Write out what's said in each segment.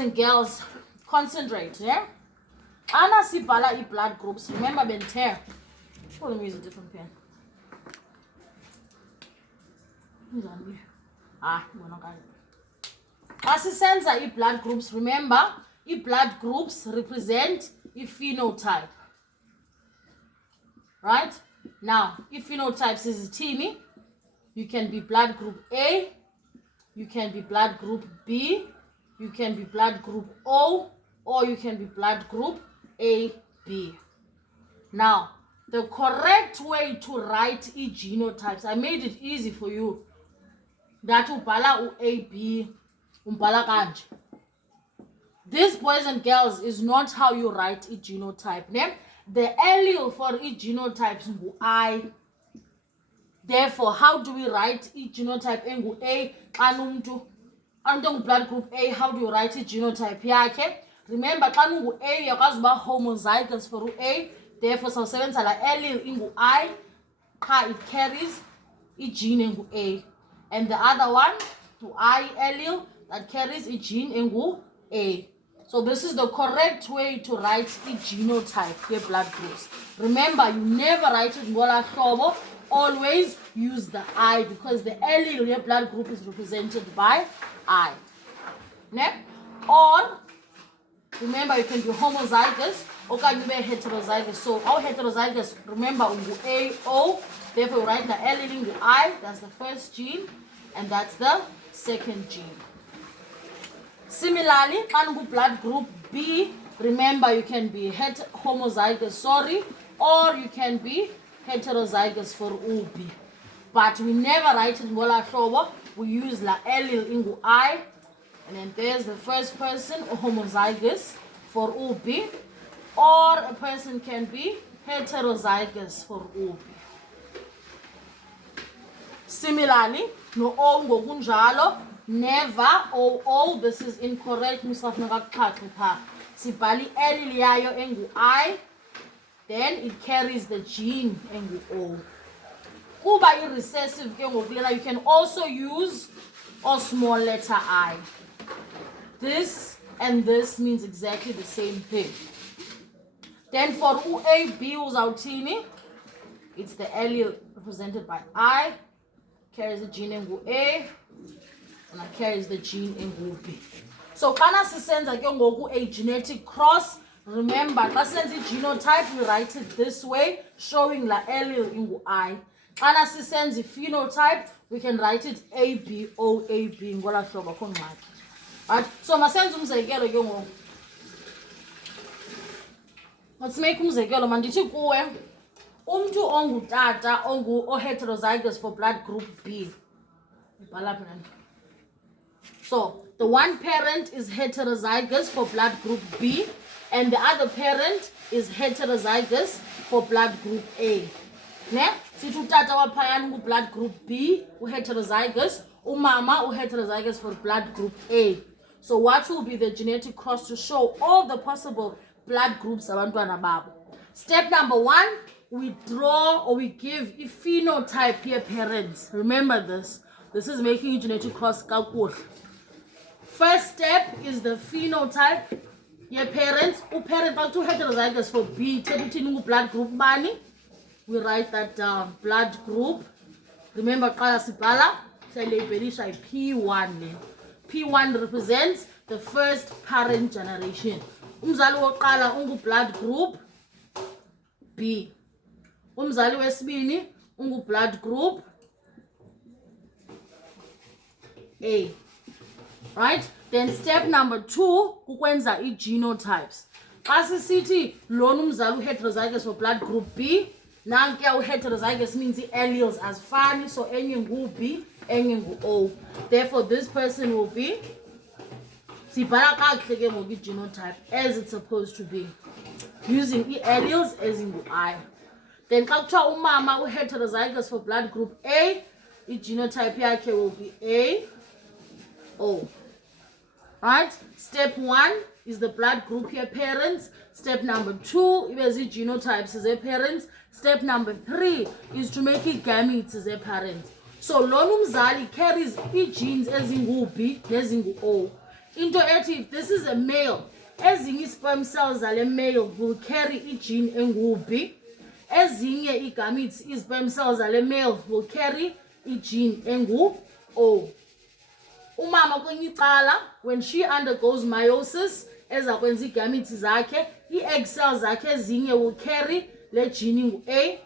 and girls, concentrate, yeah? Ana sibhala blood groups. Remember, Bentare. Let me use a different pen. Asisenza blood groups. Remember, blood groups represent a phenotype. Right? Now, if phenotypes is teeny, you can be blood group A, you can be blood group B, you can be blood group O, or you can be blood group AB. Now, the correct way to write genotypes, I made it easy for you. That ubhala AB, umbhala kanje. This, boys and girls, is not how you write a genotype. Ne? The allele for each genotype is I. Therefore, how do we write each genotype? A, Anungu blood group A, how do you write a genotype? Okay? Remember, Anungu A, yakwazi homozygous for A. Therefore, so seven sala allele ingu I, it carries a gene ingu A. And the other one, to I allele, that carries a gene ingu A. So this is the correct way to write a genotype, your blood groups. Remember, you never write it ngola hlobo. Always use the I because the allele, your blood group, is represented by I. Ne? Or, remember, you can be homozygous or can be heterozygous. So, our heterozygous, remember, A, O. Therefore, we write the allele in I. That's the first gene. And that's the second gene. Similarly, blood group B, remember you can be homozygous, or you can be heterozygous for UB. But we never write it ngola hlobo. We use la allele ingu I, and then there's the first person, homozygous for UB, or a person can be heterozygous for UB. Similarly, no O ngokunjalo. Never, oh, this is incorrect. Sibali allele yayo engu I, then it carries the gene engu O. Kuba recessive, you can also use a small letter I. This and this means exactly the same thing. Then for UAB uzawuthini, it's the allele represented by I, carries the gene engu A, and it carries the gene in group B. So, kana sisenza ke ngoku a genetic cross. Remember, xa senza genotype, we write it this way, showing la allele in I. Kana sisenza phenotype, we can write it ABOAB ngola hlobo akho ngxaki. Right? So, masenza umzekelo ke ngoku. Let's make umzekelo mandithi kuwe umntu ongutata heterozygous for blood group B. So, the one parent is heterozygous for blood group B, and the other parent is heterozygous for blood group A. Ne? Sithi utata waphayana blood group B, heterozygous, umama heterozygous for blood group A. So, what will be the genetic cross to show all the possible blood groups abantwana babo? Step number 1, we draw or we give a phenotype here parents. Remember this. This is making a genetic cross kakuhle. First step is the phenotype. Your parents, parent to heterozygous for B, blood group money. We write that down. Blood group. Remember, P1. P1 represents the first parent generation. Umzali woqala ungu blood group B. Umzali wesibini ungu blood group A. Right? Then step number 2, ukwenza genotypes. Xa sisithi lona umzali heterozygous for blood group B, nankuya heterozygous means alleles as funny, so enye ngu B, enye ngu O. Therefore, this person will be sibhala kakuhle ke ngoku genotype as it's supposed to be, using alleles as in I. Then xa kuthiwa umama heterozygous for blood group A, genotype yakhe will be A, O. Right? Step 1 is the blood group here parents. Step number 2 is the genotypes as a parents. Step number 3 is to make it gametes as a parents. So lona umzali carries genes ezingu B nezingu O. into ethi, if this is a male, ezinye sperm cells zale male will carry gene engu-B, ezinye gametes sperm cells zale male will carry gene engu-O. Umama kwenye icala, when she undergoes meiosis, ezakwenza gametes zakhe, egg cells zakhe ezinye will carry le gene engu-A,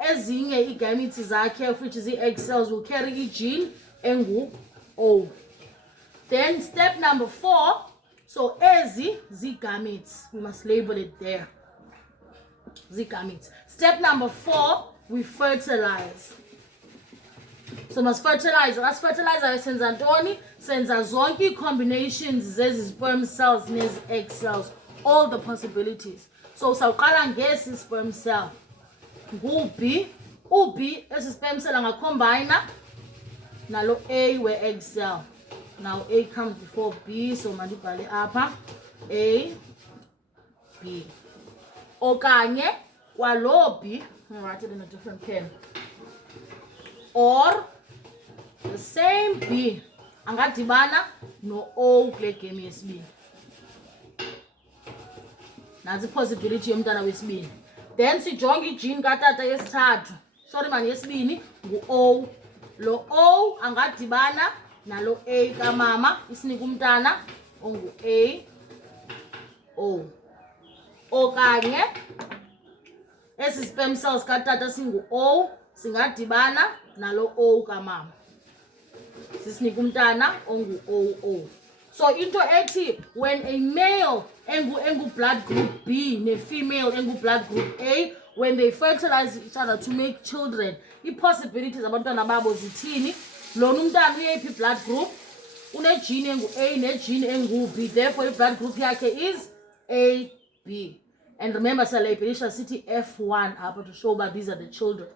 ezinye gametes zakhe, which is egg cells, will carry gene engu-O. Then step number 4, so ezi gametes, we must label it there. Gametes. Step number 4, we fertilize. So must fertilize. As fertilizer senza ntoni, senza zonke combinations zezi sperm cells nezi egg cells, all the possibilities. So sawuqala ngesi sperm cell. Ngu-B, u-B esi sperm cell angacombine nalo A we egg cell. Now A comes before B, so mandibhale apha A, B. Okanye kwalo B, I'll write it in a different pen. Or the same B angadibana no O kule game yesibini. Nansi possibility yomntana wesibini. Then sijonge igene katata yesithathu. Sorry man, yesibini ngu-O. Lo O angadibana nalo A kamama, isinika umntana ongu-A, O. Okanye esi sperm cells katata singu-O, singadibana nalo O kamama, sisinika umntana ongu-O. So into ethi, when a male engu blood group B ne female engu blood group A, when they fertilize each other to make children, i-possibilities abantwana babo zithini? Lona umntana uyephi blood group, une-gene engu-A ne-gene engu-B, therefore i-blood group yakhe is AB. And remember silabelisha sithi F1 apha to show that these are the children.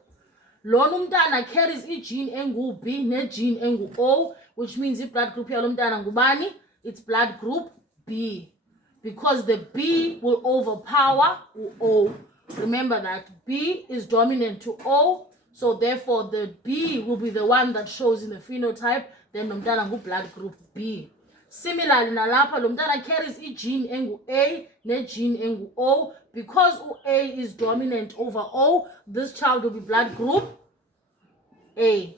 Lona umntana carries i-gene engu-B ne-gene engu-O, which means i-blood group yalo mntana ngubani? It's blood group B, because the B will overpower O. Remember that B is dominant to O, so therefore the B will be the one that shows in the phenotype, then lomntana ngu blood group B. Similarly nalapha lomntana carries gene engu-A ne-gene engu-O, because A is dominant over O, this child will be blood group A.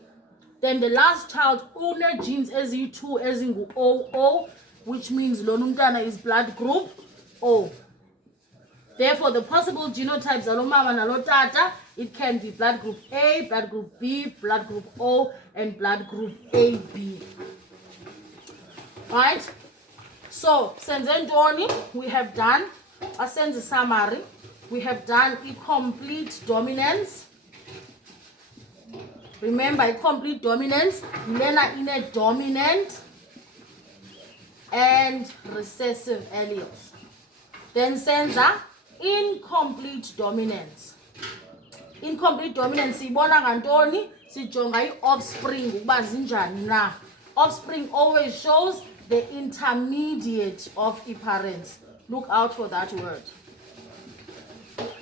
Then the last child une genes ezi-2 ezingu-O, which means lona umntana is blood group O. Therefore, the possible genotypes are mama nalo tata. It can be blood group A, blood group B, blood group O, and blood group AB. Right? So, senzentoni, we have done a sense summary. We have done a complete dominance. Remember, a complete dominance, lena in a dominant and recessive alleles. Then senza incomplete dominance. Incomplete dominance siyibona ngantoni? Sijonga i-offspring ukuba zinjani na. Offspring always shows the intermediate of parents. Look out for that word.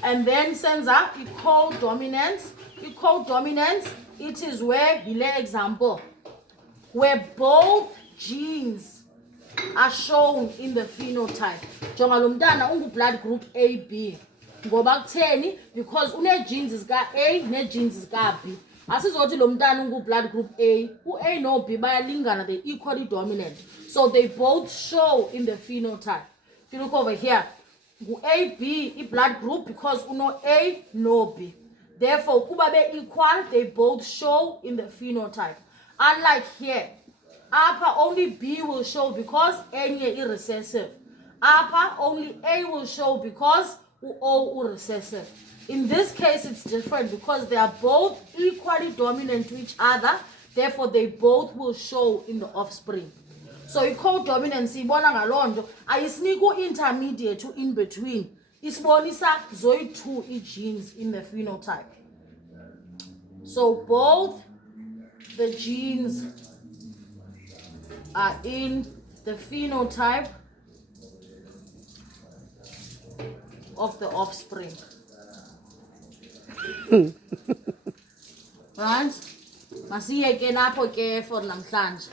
And then senza co-dominance. Co-dominance, it is where, hile example, where both genes are shown in the phenotype. Jonga lo mntana ungu blood group AB. Ngoba kutheni? Because une genes zika A ne genes zika B. Asizothi lo mntana ungu blood group A. U-A no B bayalingana, they equally dominant. So they both show in the phenotype. If you look over here, ngu-AB i-blood group because uno A no B. Therefore, kuba be equal, they both show in the phenotype. Unlike here, upper only B will show because enye is recessive. Upper only A will show because O is recessive. In this case, it's different because they are both equally dominant to each other. Therefore, they both will show in the offspring. So, i-co-dominance ibona ngalonto ayisiniku intermediate to in between. Isibonisa zoyi-2 genes in the phenotype. So both the genes are in the phenotype of the offspring. Right? Masiyeke lapho ke for namhlanje.